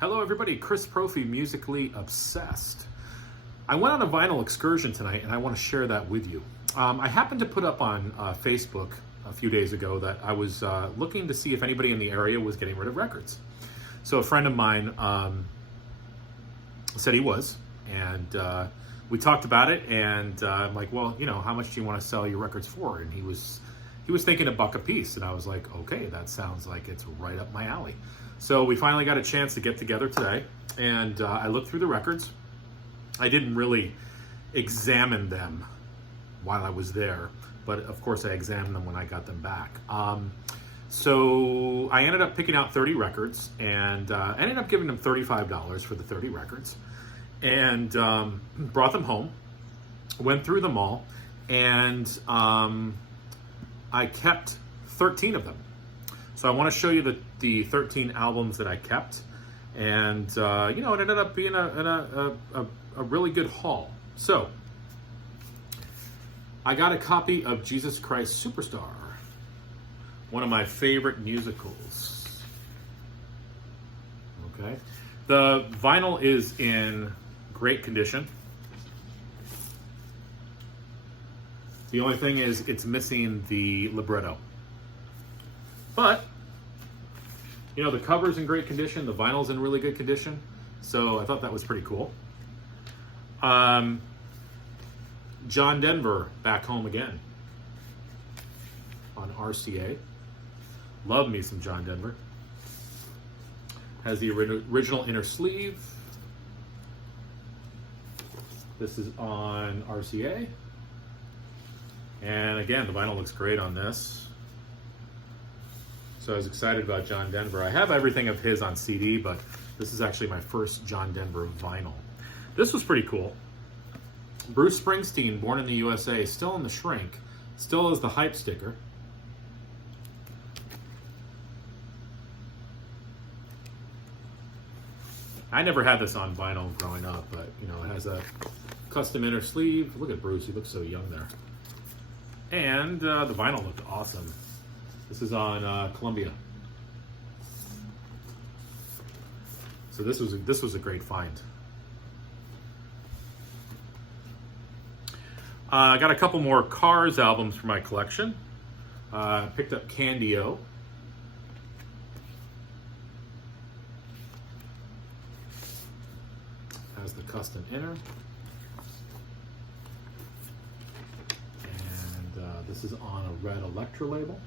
Hello everybody, Chris Profi, Musically Obsessed. I went on a vinyl excursion tonight and I want to share that with you. I happened to put up on Facebook a few days ago that I was looking to see if anybody in the area was getting rid of records. So a friend of mine said he was, and we talked about it, and I'm like, well, you know, how much do you want to sell your records for? And he was thinking $1 a piece, and I was like, okay, that sounds like it's right up my alley. So we finally got a chance to get together today, and I looked through the records. I didn't really examine them while I was there, but of course I examined them when I got them back. So I ended up picking out 30 records, and ended up giving them $35 for the 30 records, and brought them home, went through them all, and I kept 13 of them. So I want to show you the 13 albums that I kept, and you know, it ended up being a really good haul. So I got a copy of Jesus Christ Superstar, one of my favorite musicals. Okay, the vinyl is in great condition. The only thing is it's missing the libretto. But, you know, the cover's in great condition, the vinyl's in really good condition, so I thought that was pretty cool. John Denver, Back Home Again on RCA. Love me some John Denver. Has the original inner sleeve. This is on RCA. And again, the vinyl looks great on this. So I was excited about John Denver. I have everything of his on CD, but this is actually my first John Denver vinyl. This was pretty cool. Bruce Springsteen, Born in the USA, still in the shrink, still is the hype sticker. I never had this on vinyl growing up, but you know, it has a custom inner sleeve. Look at Bruce, he looks so young there. And the vinyl looked awesome. This is on Columbia. So this was a great find. I got a couple more Cars albums for my collection. Picked up Candy-O. Has the custom inner. And this is on a red Elektra label.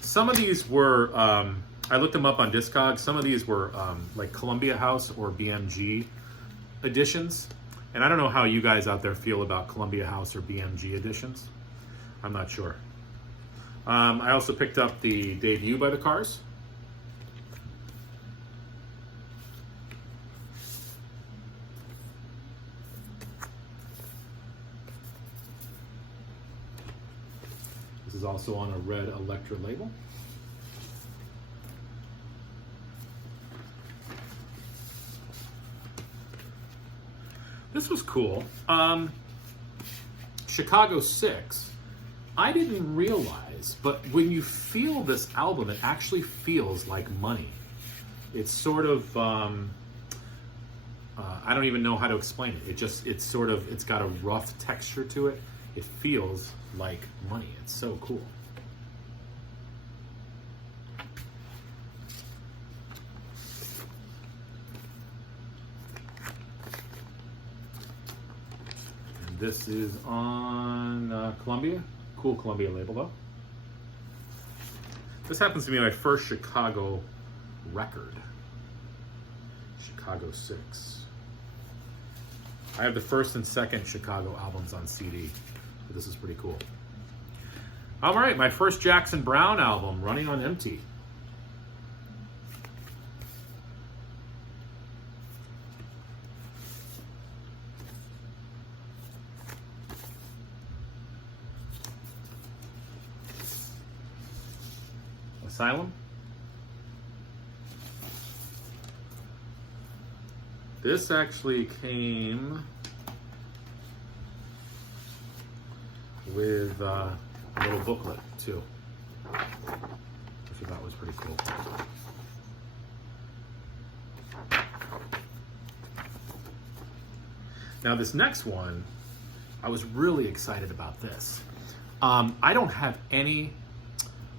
Some of these were, I looked them up on Discogs. Some of these were like Columbia House or BMG editions. And I don't know how you guys out there feel about Columbia House or BMG editions. I'm not sure. I also picked up the Debut by the Cars. This is also on a red Elektra label. This was cool. Chicago 6. I didn't realize, but when you feel this album, it actually feels like Money. It's sort of, I don't even know how to explain it. It's got a rough texture to it. It feels like Money. It's so cool. And this is on Columbia. Cool Columbia label though. This happens to be my first Chicago record. Chicago 6. I have the first and second Chicago albums on CD. But this is pretty cool. All right, my first Jackson Browne album, Running on Empty. Asylum. This actually came with a little booklet too, which I thought was pretty cool. Now this next one, I was really excited about this. I don't have any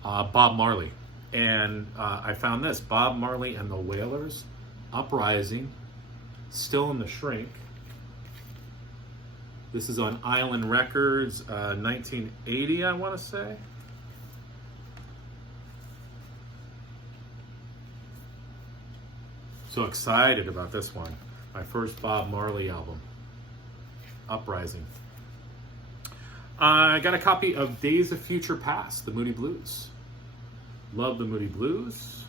Bob Marley, and I found this, Bob Marley and the Wailers, Uprising, Still in the Shrink. This is on Island Records, 1980, I want to say. So excited about this one. My first Bob Marley album, Uprising. I got a copy of Days of Future Past, the Moody Blues. Love the Moody Blues.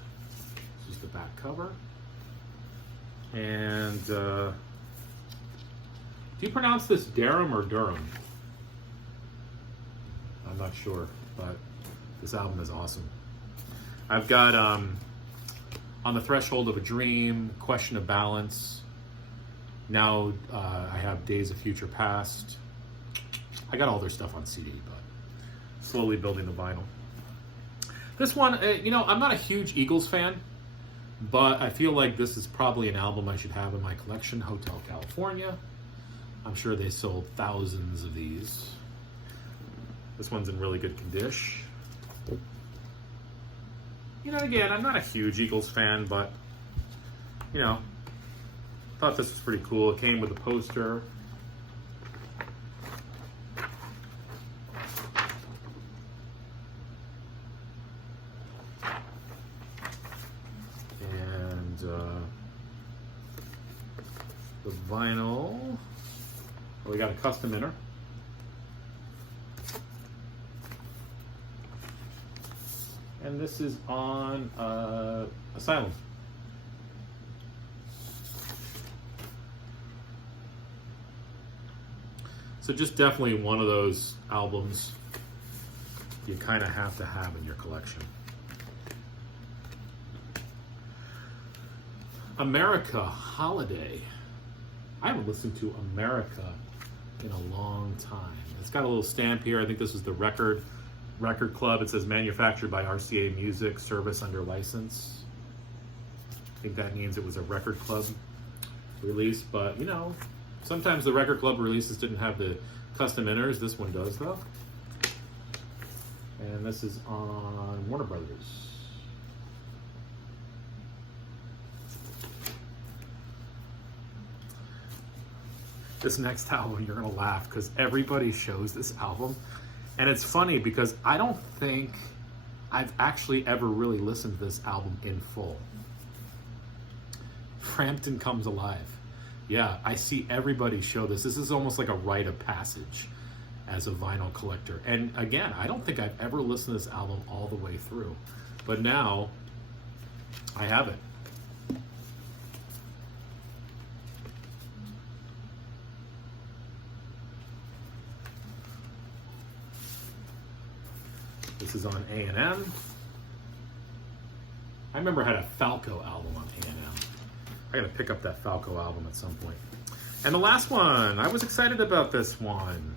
This is the back cover. And do you pronounce this Durham or Durham? I'm not sure, but this album is awesome. I've got On the Threshold of a Dream, Question of Balance. Now I have Days of Future Past. I got all their stuff on CD, but slowly building the vinyl. This one, you know, I'm not a huge Eagles fan, but I feel like this is probably an album I should have in my collection. Hotel California. I'm sure they sold thousands of these. This one's in really good condition. You know, again, I'm not a huge Eagles fan, but, you know, thought this was pretty cool. It came with a poster. And the vinyl. Well, we got a custom inner. And this is on Asylum. So just definitely one of those albums you kind of have to have in your collection. America Holiday. I haven't listened to America in a long time. It's got a little stamp here. I think this is the record club. It says manufactured by RCA Music, service under license. I think that means it was a record club release, but you know, sometimes the record club releases didn't have the custom inners. This one does though. And this is on Warner Brothers. This next album, you're gonna laugh because everybody shows this album. And it's funny because I don't think I've actually ever really listened to this album in full. Frampton Comes Alive. Yeah, I see everybody show this. This is almost like a rite of passage as a vinyl collector. And again, I don't think I've ever listened to this album all the way through. But now, I have it. This is on A&M. I remember I had a Falco album on A&M. I gotta pick up that Falco album at some point. And the last one, I was excited about this one.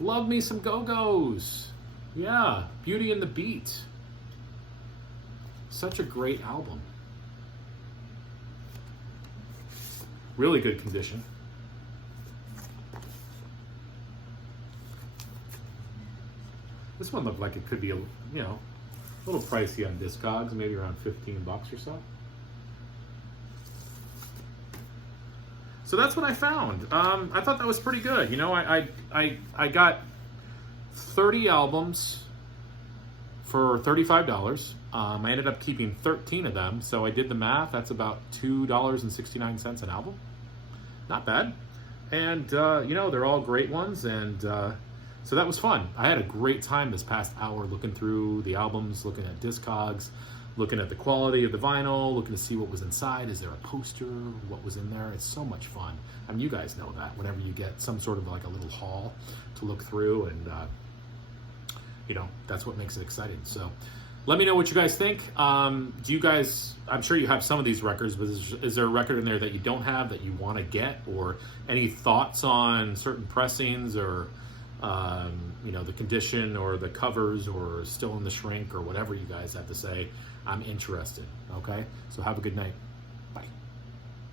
Love Me Some Go-Go's. Yeah, Beauty and the Beat. Such a great album. Really good condition. This one looked like it could be, a little pricey on Discogs, maybe around $15 or so. So that's what I found. I thought that was pretty good. You know, I got 30 albums for $35. I ended up keeping 13 of them, so I did the math. That's about $2.69 an album. Not bad. And, they're all great ones, and so that was fun. I had a great time this past hour looking through the albums, looking at Discogs, looking at the quality of the vinyl, looking to see what was inside. Is there a poster? What was in there? It's so much fun. I mean, you guys know that whenever you get some sort of like a little haul to look through, and that's what makes it exciting. So let me know what you guys think. Do you guys, I'm sure you have some of these records, but is there a record in there that you don't have that you want to get, or any thoughts on certain pressings, or the condition, or the covers, or Still in the Shrink, or whatever you guys have to say? I'm interested. Okay, so have a good night.